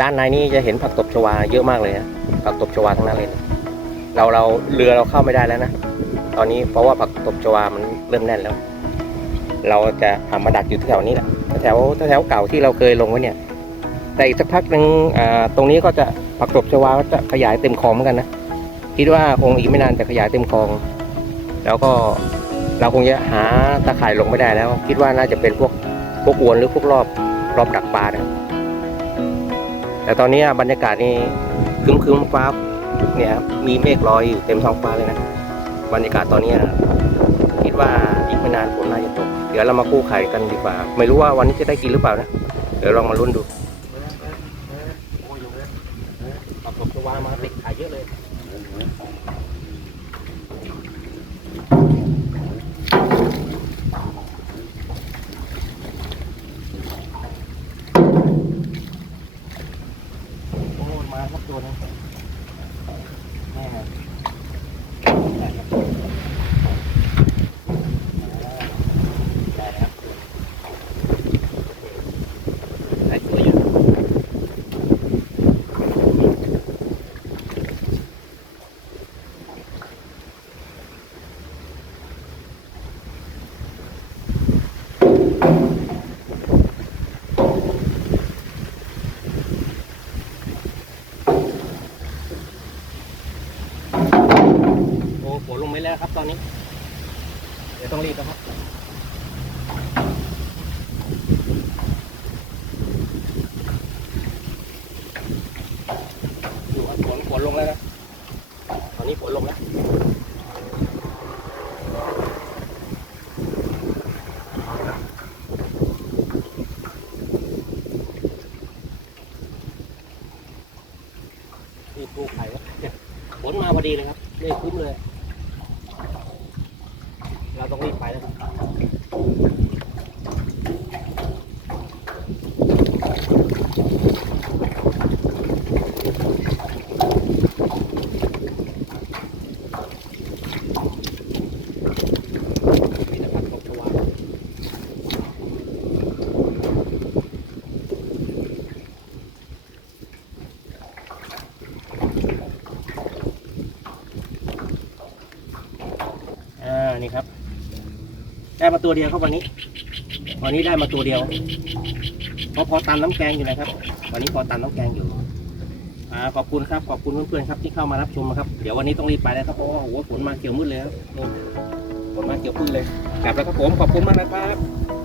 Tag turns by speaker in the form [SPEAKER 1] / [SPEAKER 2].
[SPEAKER 1] ด้านในนี่จะเห็นผักตบชวาเยอะมากเลยนะผักตบชวาทั้งนั้นเลยนะเราเราเรือเราเข้าไม่ได้แล้วนะตอนนี้เพราะว่าผักตบชวามันเริ่มแน่นแล้ว เราจะเอามาดักอยู่แถวนี้แหละแถวแถวเก่าที่เราเคยลงไว้เนี่ย แต่อีกสักพักหนึ่งตรงนี้ก็จะผักตบชวาก็จะขยายเต็มคลองเหมือนกันนะคิดว่าคงอีกไม่นานจะขยายเต็มคลอง แล้วก็เราคงจะหาตะข่ายลงไม่ได้แล้ว คิดว่าน่าจะเป็นพวกพวกอวนหรือพวกรอบรอบดักปลานะ แต่ตอนนี้บรรยากาศนี่ครึ้มคึ้มๆฟ้าเนี่ยมีเมฆลอยอยู่เต็มท้องฟ้าเลยนะ บรรยากาศตอนนี้คิดว่าอีกไม่นานฝนน่าจะตก เดี๋ยวเรามากู้ไข่กันดีกว่า ไม่รู้ว่าวันนี้จะได้กินหรือเปล่านะ เดี๋ยวลองมาลุ้นดูผักตบชวามาติดไข่เยอะเลย โอ้ยมา สักตัวนึงแม่ได้ครับได้ครับได้ตัวอยู่ โอ้ฝนลงไม่แล้วครับ ตอนนี้ เดี๋ยวต้องรีบนะครับอยู่ครับฝนฝนลงแล้วนะตอนนี้ฝนลงแล้วนี่ปูไข่ครับเนี่ยฝนมาพอดีเลยครับเมฆครึ้มเลย เราต้องรีบไปแล้วครับอ่านี่ครับ ได้มาตัวเดียวครับวันนี้ วันนี้ได้มาตัวเดียวเพราะพอตามน้ำแกงอยู่นะครับ วันนี้พอตามน้ำแกงอยู่อ่าขอบคุณครับขอบคุณเพื่อนๆครับที่เข้ามารับชมนะครับเดี๋ยววันนี้ต้องรีบไปแล้วครับเพราะว่าโอ้โหฝนมาเกี่ยวมืดเลยครับฝนมาเกี่ยวมืดเลยกลับแล้วครับผมขอบคุณมากนะครับ